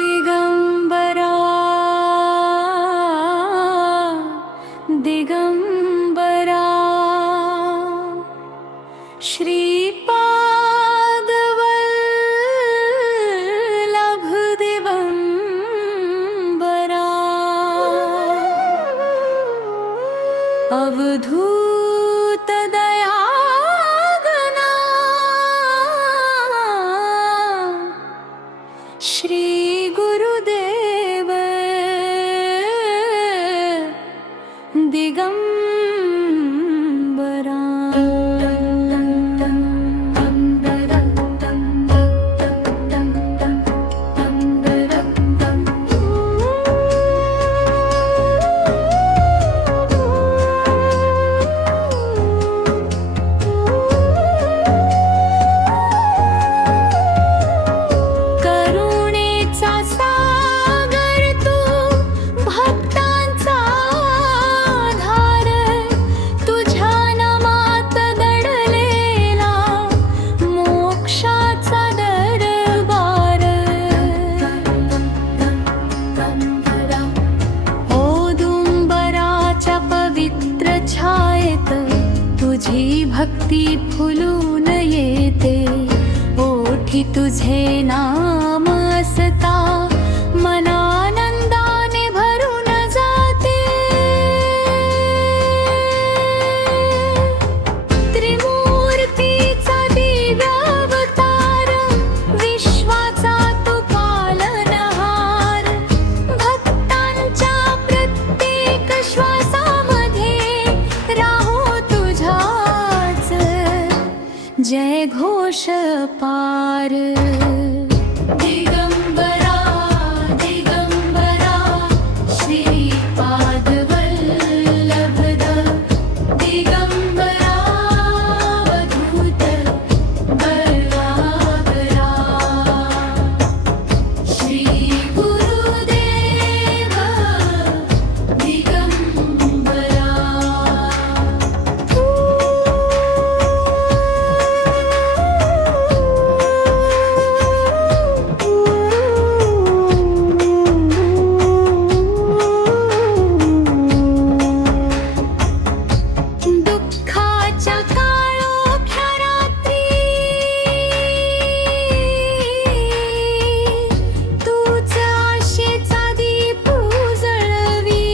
दिगंबरा दिगंबरा श्रीपादवल्लभ दिगंबरा अवधूत दयागना श्री गुरुदेव दिगंबरा करुणेचा सागर तू भक्तांचा आधार तुझ्या नामात दडलेला मोक्षाचा दरबार औदुंबराच्या पवित्र छायेत तुझी भक्ती फुलून येते ओठी तुझे नाम असता मनानंदाने भरून जाते त्रिमूर्तीचा दिव्यावतार विश्वाचा तू पालनहार भक्तांच्या प्रत्येक श्वासामध्ये राहो तुझ्याच जय घोष पार दिगंबरा दिगंबरा श्रीपादवल्लभ दिगंबरा अवधूत दयागरा श्री गुरुदेव दिगंबरा दुःखाच्या काळोख्या रात्री तूच आशेचा दीप उजळवी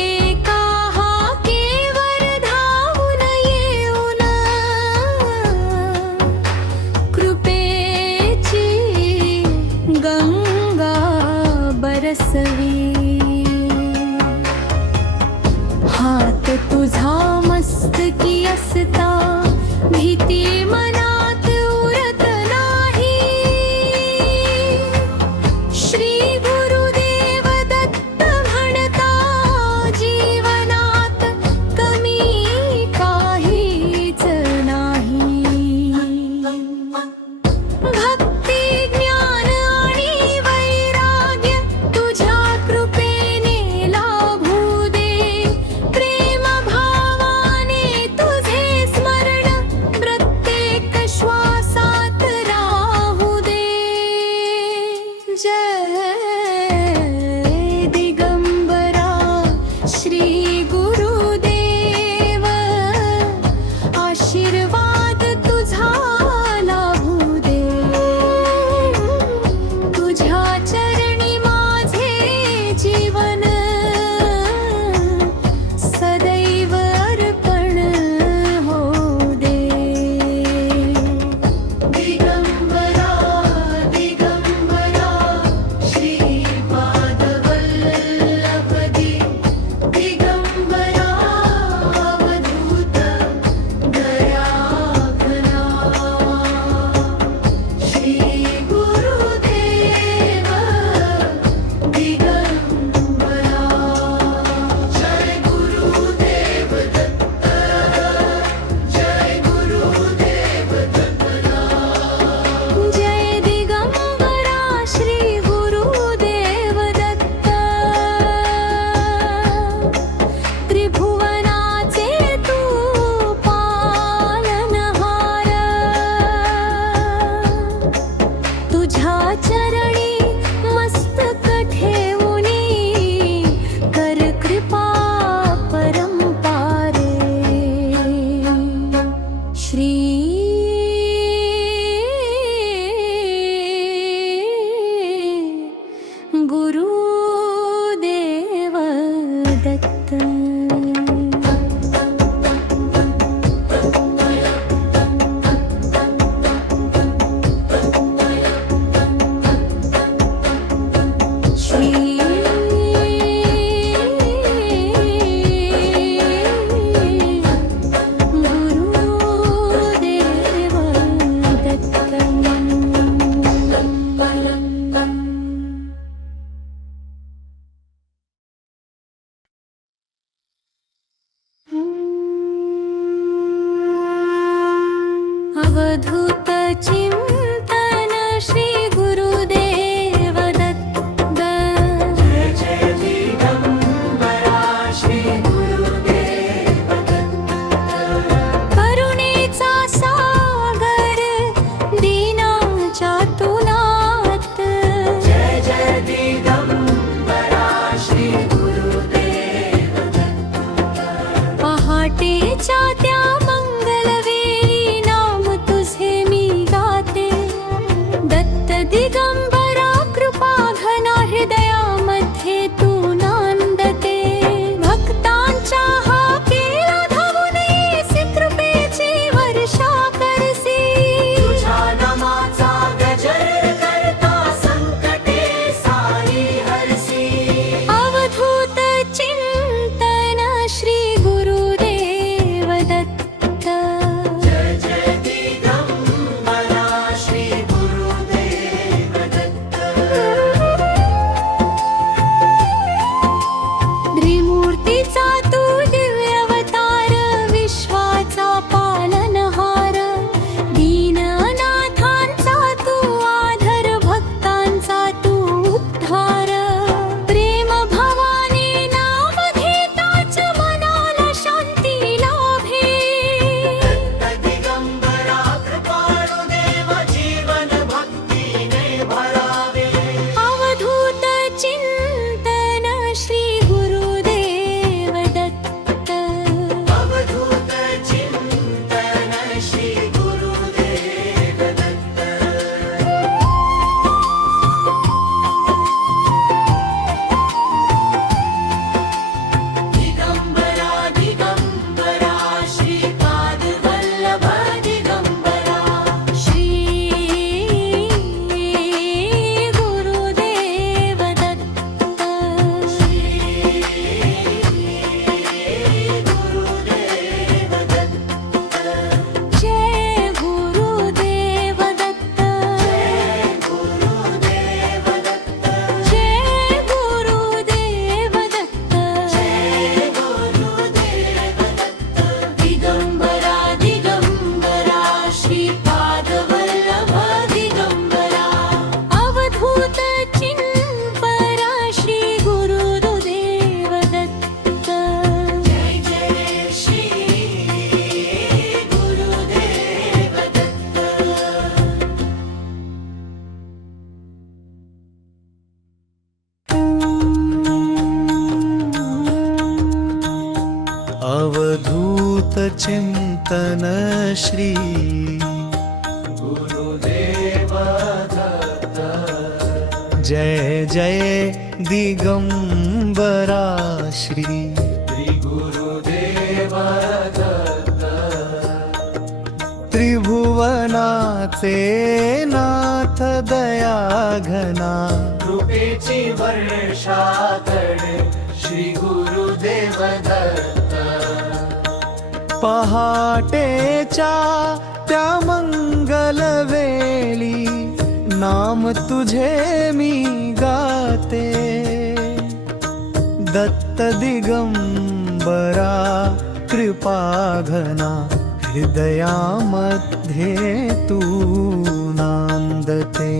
एका हाकेवर धावून येऊन कृपेची गंगा बरसवी हात तुझा मस्तकी असता भीती मनात उरत नाही श्री गुरुदेव दत्त म्हणता जीवनात कमी काहीच नाही भक्ती ज्ञान आणि वैराग्य तुझ्या कृपेने लाभू दे प्रेम भावाने तुझे स्मरण प्रत्येक श्वासात राहू दे जय दिगंबरा श्री गुरुदेव आशीर्वाद तुझा लाभू दे तुझ्या चरणी माझे जीवन सदैव अर्पण होऊ दे दिगंबरा दिगंबरा श्री चरणी मस्तक ठेवुनी कर कृपा परंपारे श्री गुरुदेव दत्त अवधूत चिंतन श्री गुरुदेव दत्त जय जय दिगंबरा श्री गुरुदेव दत्त करुणेचा सागर दीनाच्या तुलात जय जय दिगंबरा श्री गुरुदेव दत्त पहाटेच्या त्या दिगंबरा कृपा घना हृदयामध्ये तू नांदते भक्तांच्या हाकेला धावून येसी कृपेची वर्षा करसी तुझ्या नामाचा गजर करता संकटे सारी हरसी अवधूत चिंतन श्री गुरुदेव दत्त जय जय दिगंबरा श्री त्रिमूर्तीचा तू दिव्यावतार विश्वाचा पालनहार दीननाथांचा तू आधार भक्तांचा तू उद्धार प्रेम भवानी नाम घेताच मनाला शांती लाभे दिगंबरा कृपाळू देव जीवन भक्तीने भरावे अवधूत चिंतन श्री अवधूत चिंतन श्री गुरुदेव दत्त जय जय दिगंबरा श्री गुरुदेव दत्त त्रिभुवनाचे नाथ दया घना कृपेची वर्षा करे श्री गुरुदेव दत्त पहाटेच्या त्या मंगल वेळी नाम तुझे मी गाते दत्त दिगंबरा कृपा घना हृदयामध्ये तू नांदते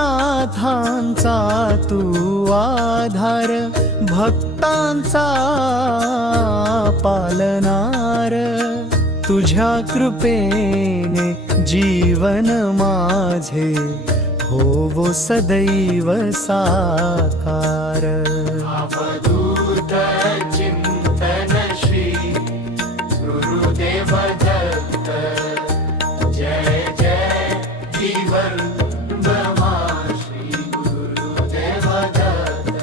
दीननाथांचा तू आधार भक्तांचा पालनार तुझ्या कृपेने जीवन माझे होवो सदैव साकार. अवधूत चिंतन श्री गुरुदेव दत्त. जय जय जीवन ब्रह्मा श्री गुरुदेव दत्त.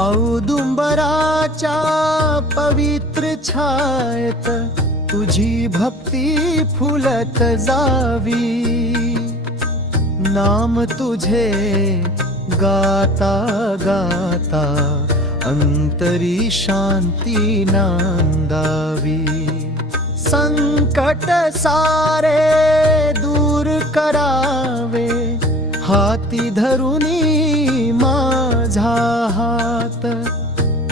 औदुंबराच्या पवित्र छायेत तुझी भक्ती फुलत जावी. नाम तुझे गाता गाता अंतरी शांती नांदावी. संकट सारे दूर करावे हाती धरुनी माझा हात.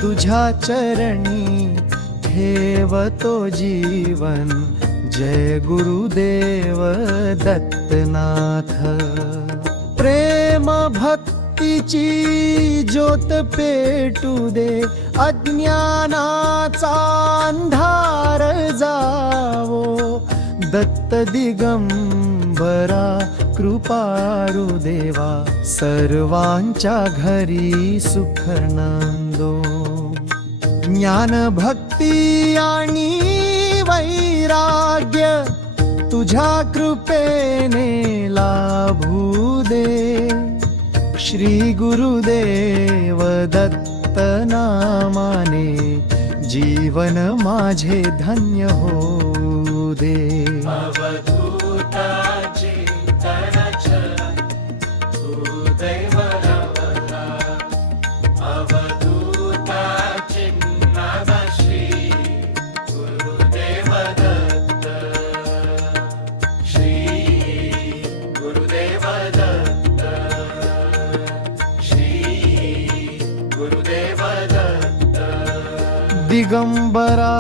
तुझ्या चरणी ठेवतो जीवन. जय गुरुदेव दत्तनाथ. प्रेम भक्तीची ज्योत पेटू दे. अज्ञानाचा अंधार जावो. दत्त दिगंबरा कृपाळू देवा. सर्वांच्या घरी सुख नांदो. ज्ञान भक्ती आणि वैराग्य तुझ्या कृपेने लाभू दे. श्री गुरुदेव दत्त नामाने जीवन माझे धन्य होऊ दे. अवधूत चिंतन गुरुदेव रवला. अवधूत चिन्नद श्री गुरुदेव दत्त. श्री गुरुदेव दत्त. श्री गुरुदेव दत्त. दिगंबरा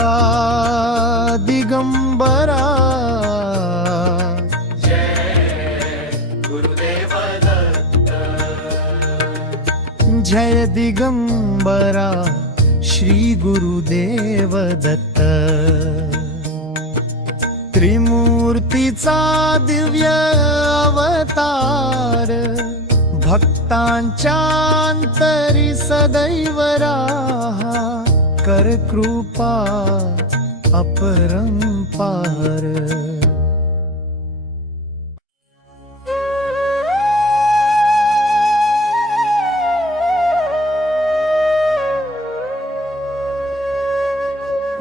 दिगंबरा. जय दिगंबरा श्री गुरुदेव दत्त. त्रिमूर्तीचा दिव्य अवतार. भक्तांच्या अंतरी सदैव राहा. कर कृपा अपरंपार.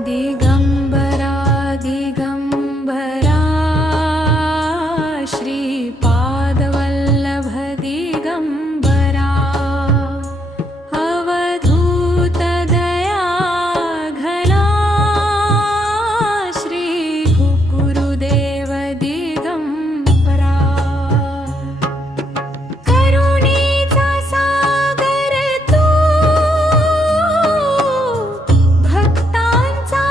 दिगंबरा दिगंबरा श्रीपादवल्लभ दिगंबरा. अवधूत दया घना श्री गुरुदेव दिगंबरा. करुणेचा सागर तू भक्तांचा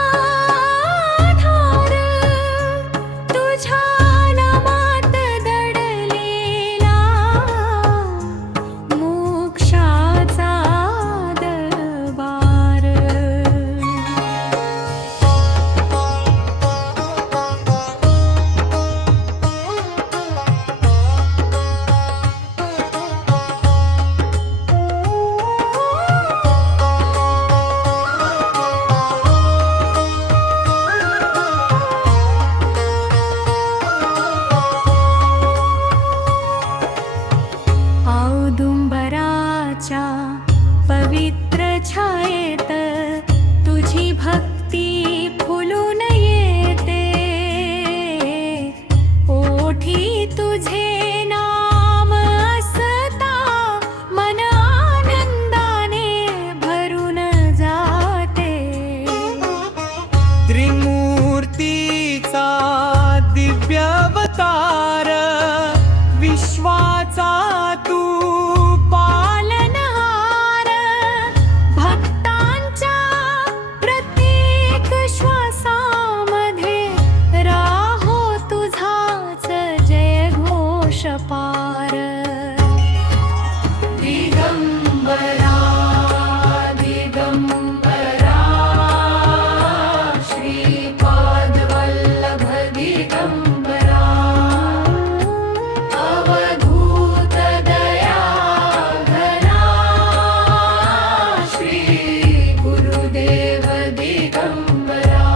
दिगंबरा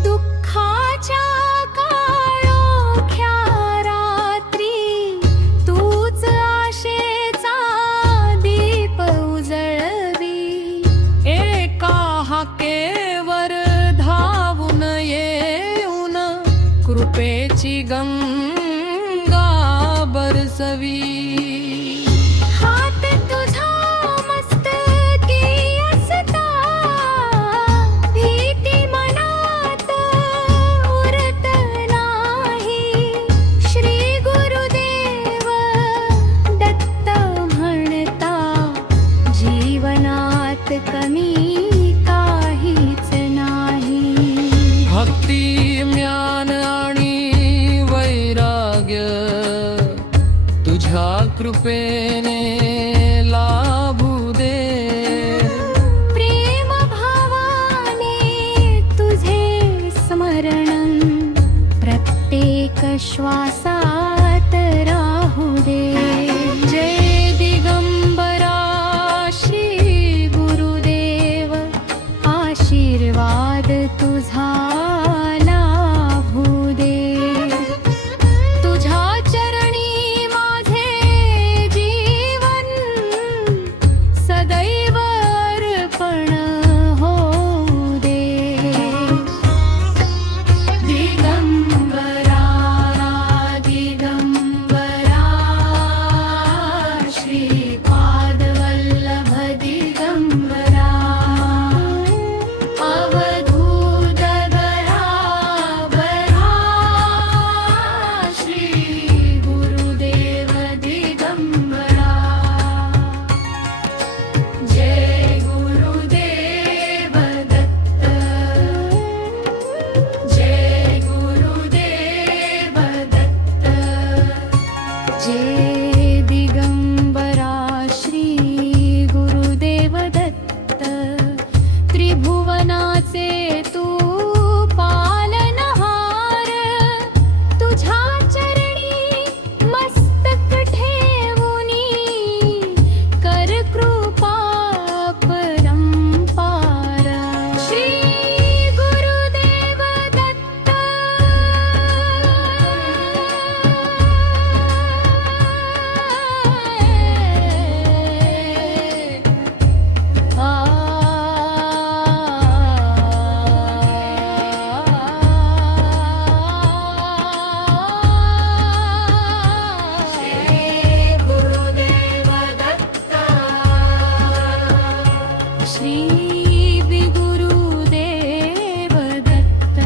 दुःखाच्या काळोख्या रात्री तूच आशेचा दीप उजळवी एका हाकेवर धावून येऊन कृपेची गंगा बरसवी हात तुझा मस्तकी असता भीती मनात उरत नाही श्री गुरुदेव दत्त म्हणता जीवनात कमी काहीच नाही भक्ती ज्ञान आणि वैराग्य तुझ्या कृपेने लाभू दे प्रेम भावाने तुझे स्मरण प्रत्येक श्वासात राहू दे जय दिगंबरा श्री गुरुदेव आशीर्वाद तुझा लाभू दे तुझ्या चरणी माझे जीवन सदैव अर्पण होऊ दे दिगंबरा दिगंबरा श्रीपाद वल्लभ दिगंबरा अवधूत दयाबरा श्री गुरुदेव दिगंबरा जय गुरुदेव दत्त जय गुरुदेव दत्त जय दिगंबरा श्री गुरुदेव दत्त त्रिभुवनाचे तू पालनहार तुझ्या चरणी मस्तक ठेवुनी कर कृपा परंपार श्री गुरुदेव दत्त श्री गुरुदेव दत्त श्री गुरुदेव दत्त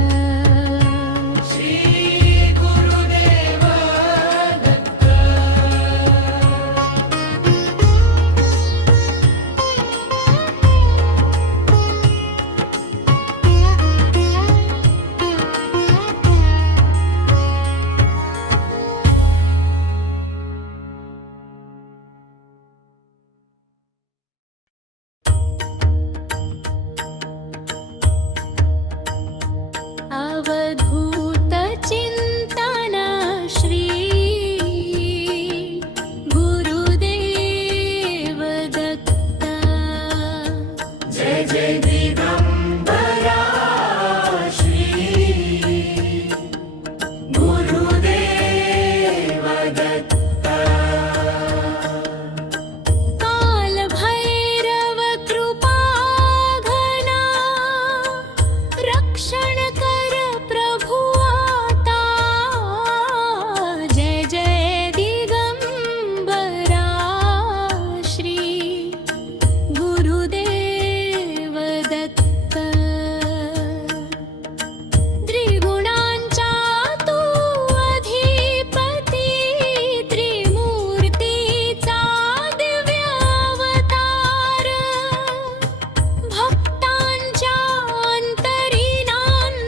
श्री गुरुदेव दत्त अवधूत चिंतन श्री गुरुदेव दत्त जय जय दिगंबरा श्री गुरुदेव दत्त काल भैरव कृपा घना रक्षण कर प्रभु आता जय जय दिगंबरा श्री गुरुदेव दत्त त्रिगुणांचा तू अधिपती त्रिमूर्तीचा दिव्य अवतार भक्तांच्या अंतरीनांत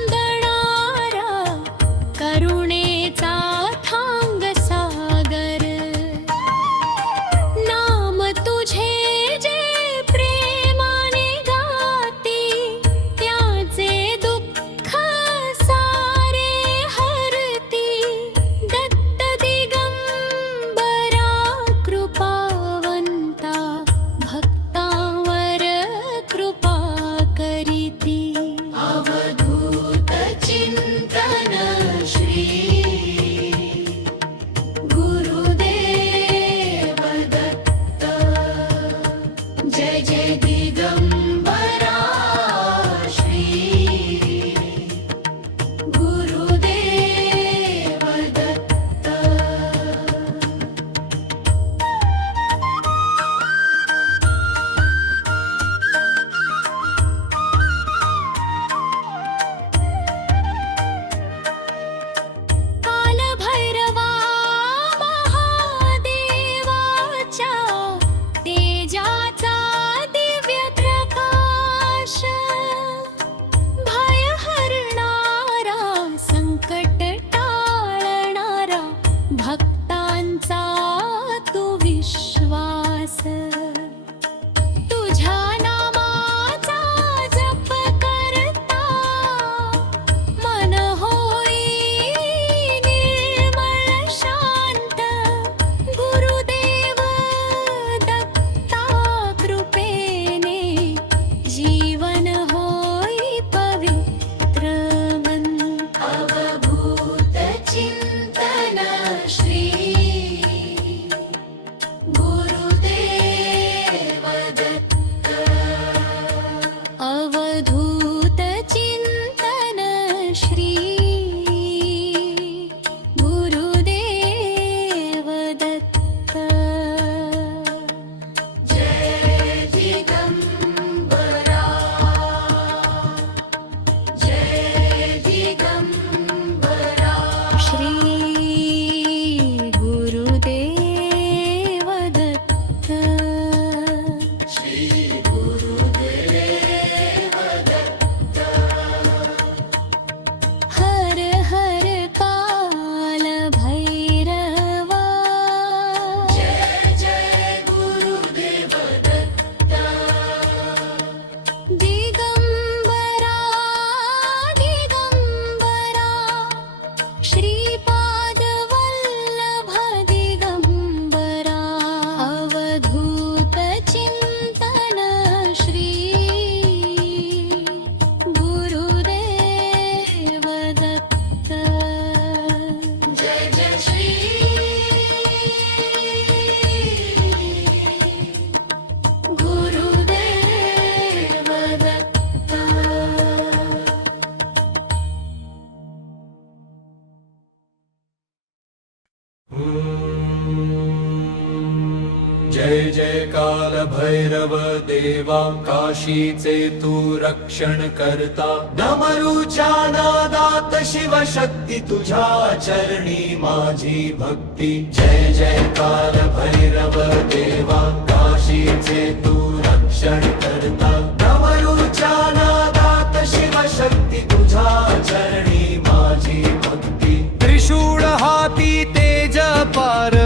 जय जय काल भैरव देवा काशीचे तू रक्षण करता डमरूच्या नादात शिवशक्ती तुझ्या चरणी माझी भक्ती जय जय काल भैरव देवा काशीचे तू रक्षण करता डमरूच्या नादात शिवशक्ती तुझ्या चरणी माझी भक्ती त्रिशूळ हाती तेज पार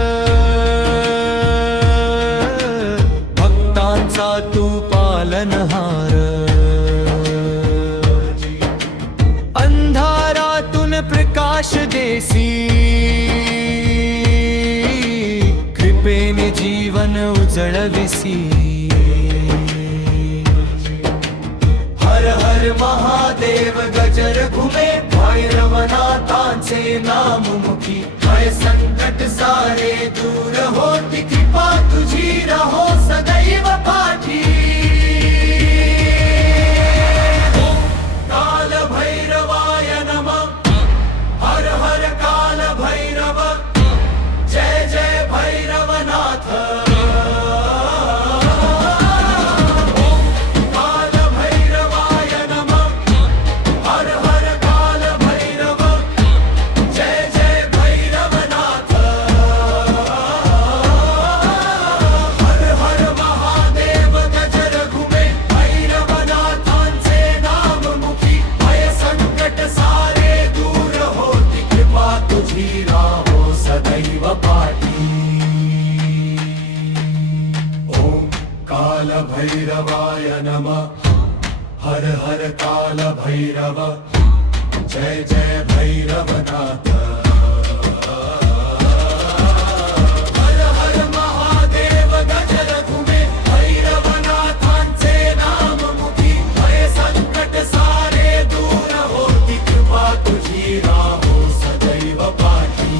भक्तांचा तू पालनहार अंधारातून प्रकाश देसी कृपेने जीवन उजळविसी हर हर महादेव गजर घुमे भैरवनाथांचे नाम मुखी भय संकट सारे दूर होती कृपा तुझी रहो सदैव पाठी ओम काल भैरवाय नमः हर हर काल भैरव जय जय भैरवनाथ भैरवाय नमः हर हर काल भैरव जय जय भैरवनाथ हर हर महादेव गजर घुमे भैरवनाथांचे नाम मुखी भय संकट सारे दूर होती कृपा तुझी राहो सदैव पाठी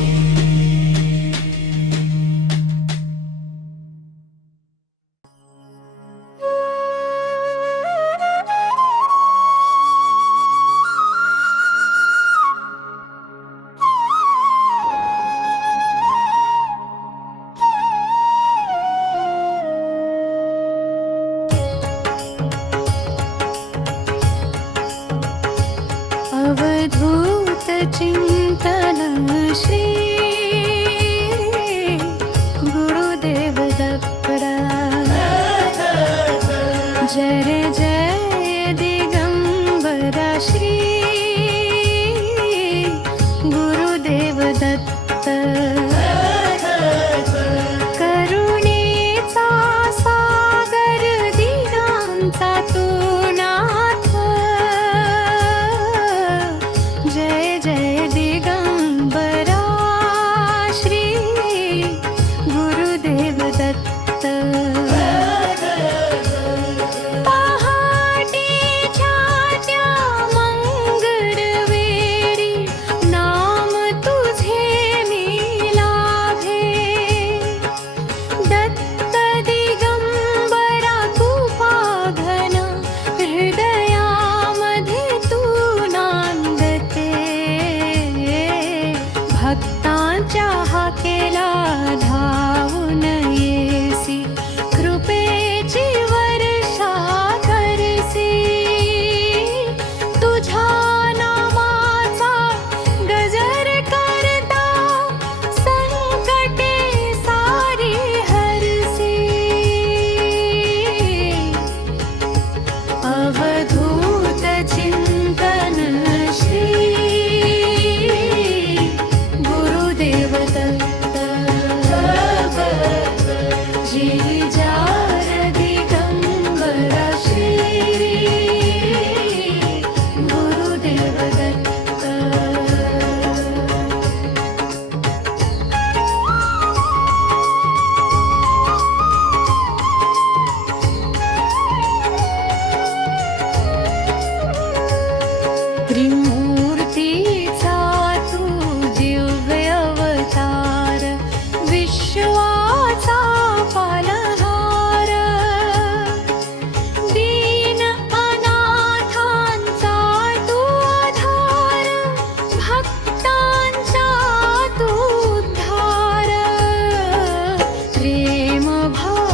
अवधूत चिंतन श्री गुरुदेव दत्तडा जय जय दिगंबरा श्री गुरुदेव दत्त करुणेचा सागर दीनांचा तू नाथ जय जय दिगंबरा श्री गुरुदेव दत्त पहाटेच्या त्या मंगळवेळी नाम तुझे मी लाभे दत्त दिगंबरा कृपाघन हृदयामध्ये तू नांदते भक्तांच्या हाकेला धावून येसी कृपेची वर्षा करसी तुझ्या नामाचा गजर करता संकटे सारी हरसी अवधूत चिंतन श्री गुरुदेव दत्त गिरिजार दिगंबरा श्री गुरुदेव दत्त त्रिमूर्तीचा तू दिव्य अवतार विश्वाचा पालनहार दीन अनाथांचा तू आधार भक्तांचा तू उद्धार प्रेम भाव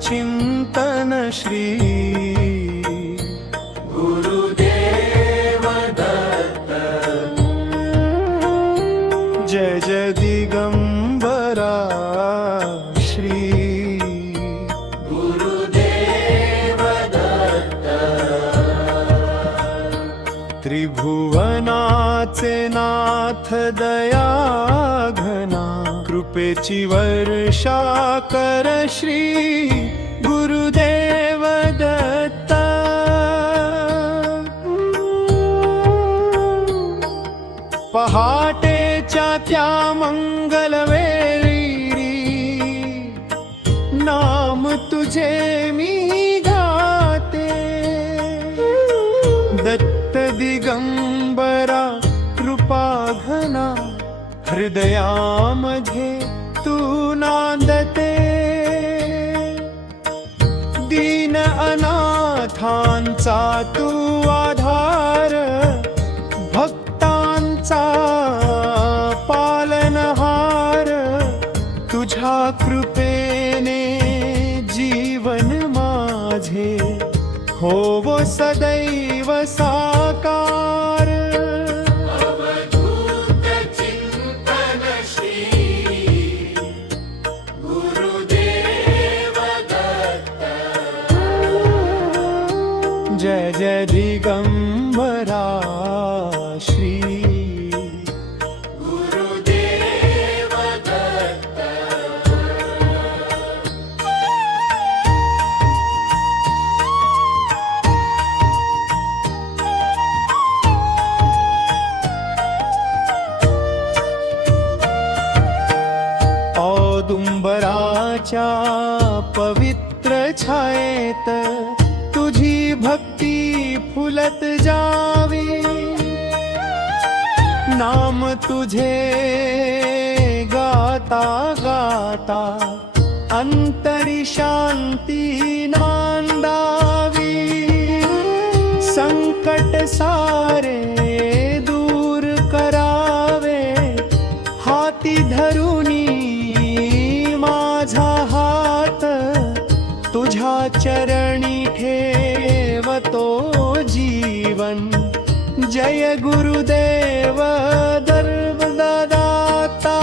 चिंतन श्री गुरुदेव दत्त जय जय दिगंबरा श्री गुरुदेव दत्त त्रिभुवनाचे नाथ दया घना कृपेची वर्षा कर श्री गुरुदेव दत्त पहाटेच्या त्या मंगलवेळी नाम तुझे मी गाते दत्त दिगंबरा कृपा घना हृदयामध्ये तू नांदते दीन अनाथांचा तू आधार भक्तांचा पालनहार तुझ्या कृपेने जीवन माझे होवो सदैव साकार अवधूत चिंतन श्री गुरुदेव दत्त जय जय दिगंबरा श्री गुरुदेव दत्त औदुंबराच्या पवित्र छायेत तुझी भक्ती फुलत जावी नाम तुझे गाता गाता अंतरी शांती नांदावी संकट सारे दूर करावे हाती धरुनी माझा हात तुझ्या चरणी ठेवतो जीवन जय गुरुदेव दत्ता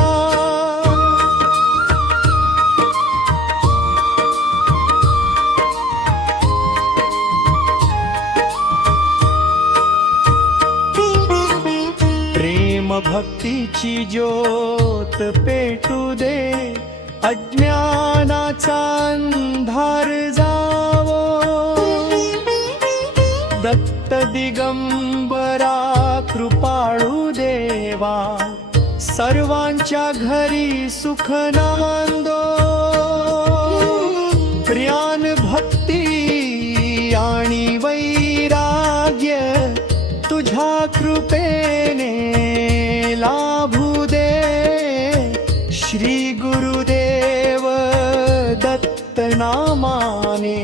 प्रेम भक्तीची ज्योत पेटू दे अज्ञानाचा अंधार जावो दत्त दिगंबरा कृपाळू देवा सर्वांच्या घरी सुख नांदो ज्ञान भक्ती आणि वैराग्य तुझ्या कृपेने लाभू दे श्री गुरुदेव दत्त नामाने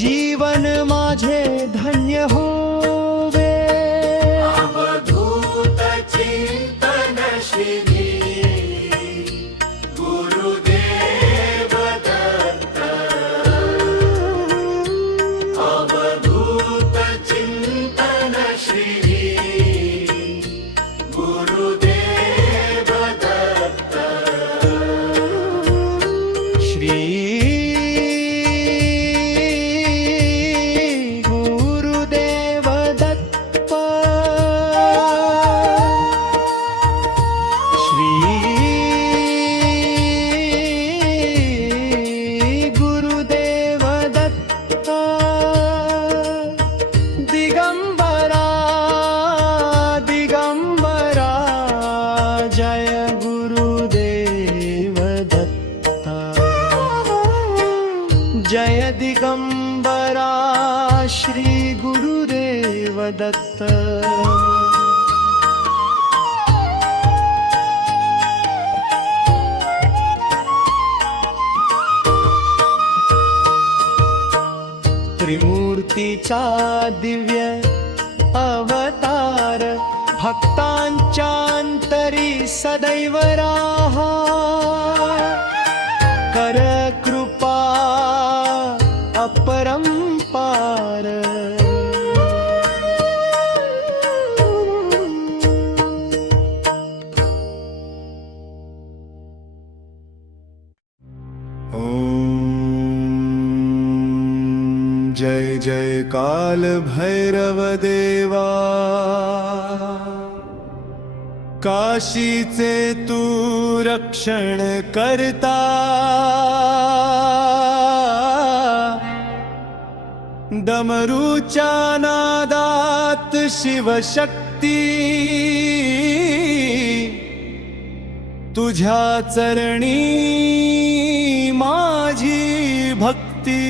जीवन माझे धन्य होवे अवधूत चिंतन श्री गुरुदेव दत्त अवधूत चिंतन श्री गुरुदेव दत्त श्री गुरुदेव दत्त श्री गुरुदेव दत्त दिगंबरा दिगंबरा जय गुरुदेव दत्त जय दिगंबरा श्री गुरुदेव दत्त त्रिमूर्तीचा दिव्य अवतार भक्तांच्या अंतरी सदैव राहा कर कृपा काल भैरव देवा काशीचे तू रक्षण करता डमरूच्या नादात शिवशक्ती तुझ्या चरणी माझी भक्ती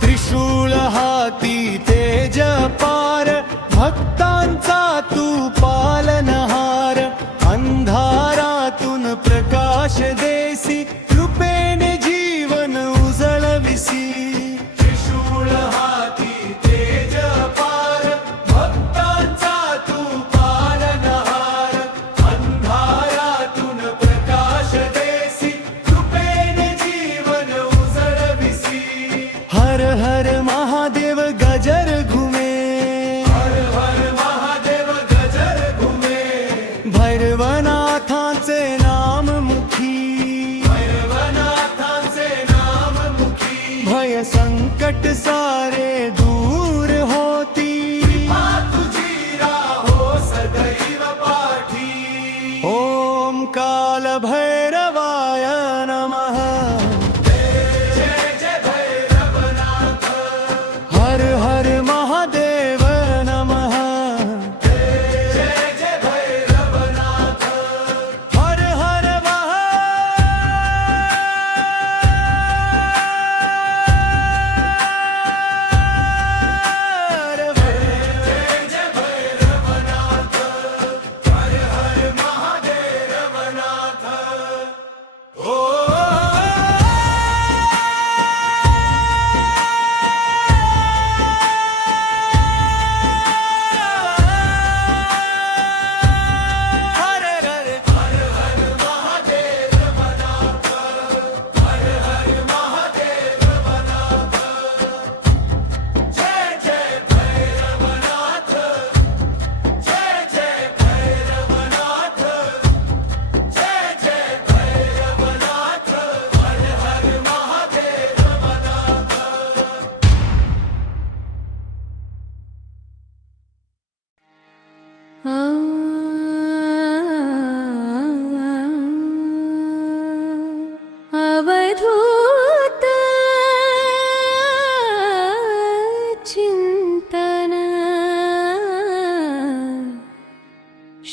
त्रिशूळ हाती तेज पार भक्तांचा तू पालनहार अंधारातून प्रकाश देसी कृपेने जीवन उजळविसी त्रिशूळ हाती तेज पार भक्तांचा तू पालनहार अंधारातून प्रकाश देसी कृपेने जीवन उजळविसी हर हर महादेव गजर घुमे भैरवनाथाचे नाम मुखी भय संकट सारे दूर होती तुझी राहो सदैव पाठी ओम काल भैरवाय नमः जय जय भैरवनाथ हर हर महादेव नमः अवधूत चिंतन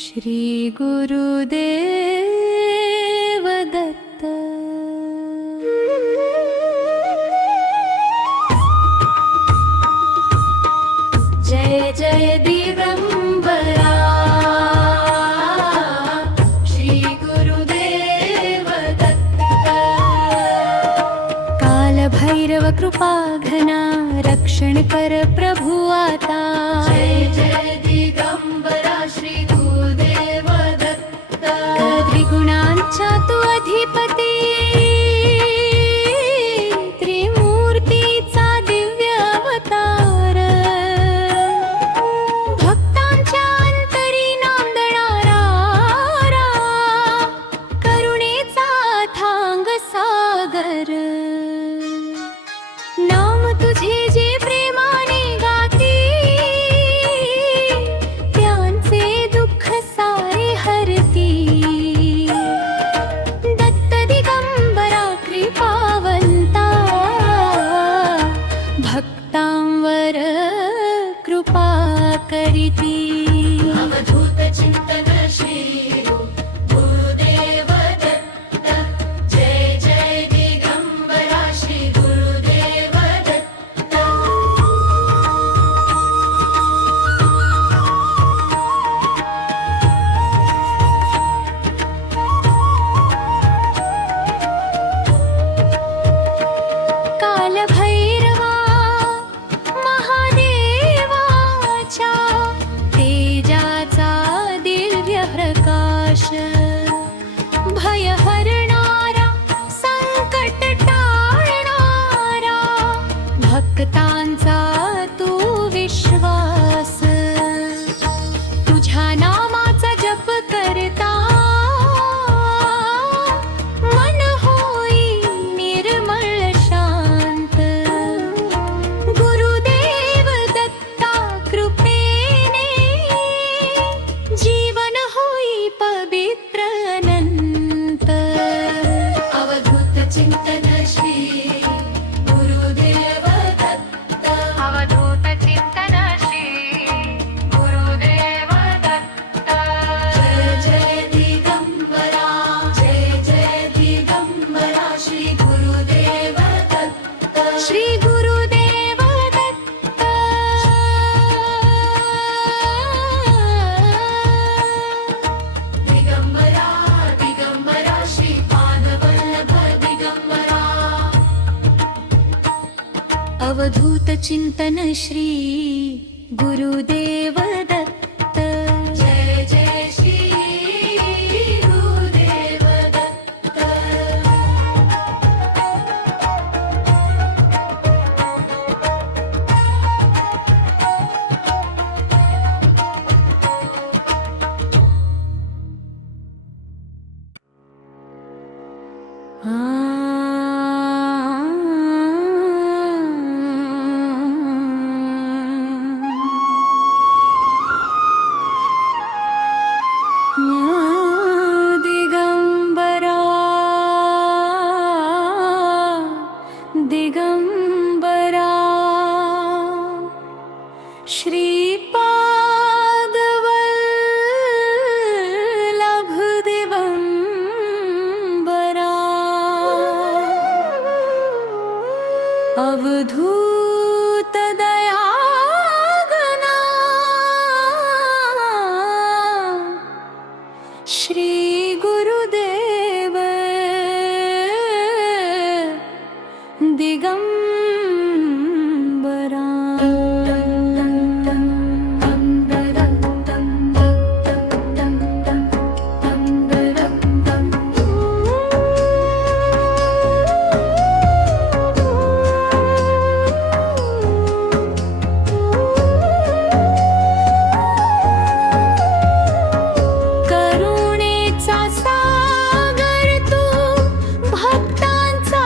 श्री गुरुदेव दत्त जय जय दिगंबरा श्री गुरुदेव दत्त काल भैरव कृपा घना रक्षण कर प्रभु आता जय जय दिगंबरा श्री गुरुदेव दत्त त्रिगुणांचा तू अधिपती त्रिमूर्तीचा दिव्य अवतार भक्तांच्या अंतरी नांदणारा करुणेचा थांग सागर नाम तुझे जे प्रेमाने गाती त्यांचे दुःख सारे हरती दत्त दिगंबरा कृपावंता भक्तांवर कृपा करीती अवधूत चिंतन श्री गुरुदेव दत्त जय जय दिगंबरा श्री गुरुदेव दत्त काल भैरवा महादेवाच्या तेजाचा अवधूत चिंतन श्री गुरुदेव दत्त। जय जय श्री गुरुदेव दत्त। दिगंबरा दिगंबरा श्रीपादवल्लभ दिगंबरा अवधूत दयागना श्री गुरुदेव दिगंबरा। करुणेचा सागर तू, भक्तांचा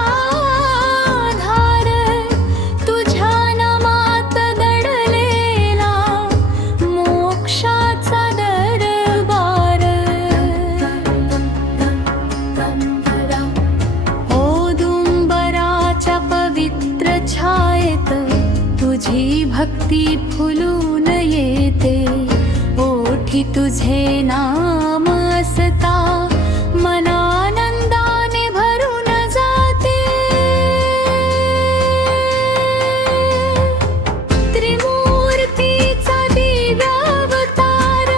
आधार, तुझ्या नामात दडलेला मोक्षाचा दरबार। औदुंबराच्या पवित्र छायेत तुझी भक्ती फुलून येते। ओठी तुझे नाम असता मनानंदाने भरून जाते। त्रिमूर्तीचा दिव्यावतार,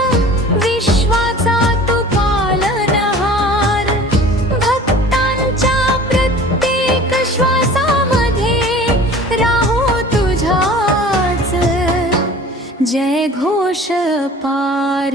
विश्वाचा तू पालनहार, भक्तांच्या प्रत्येक श्वासामध्ये राहो तुझ्याच जय घोष पार।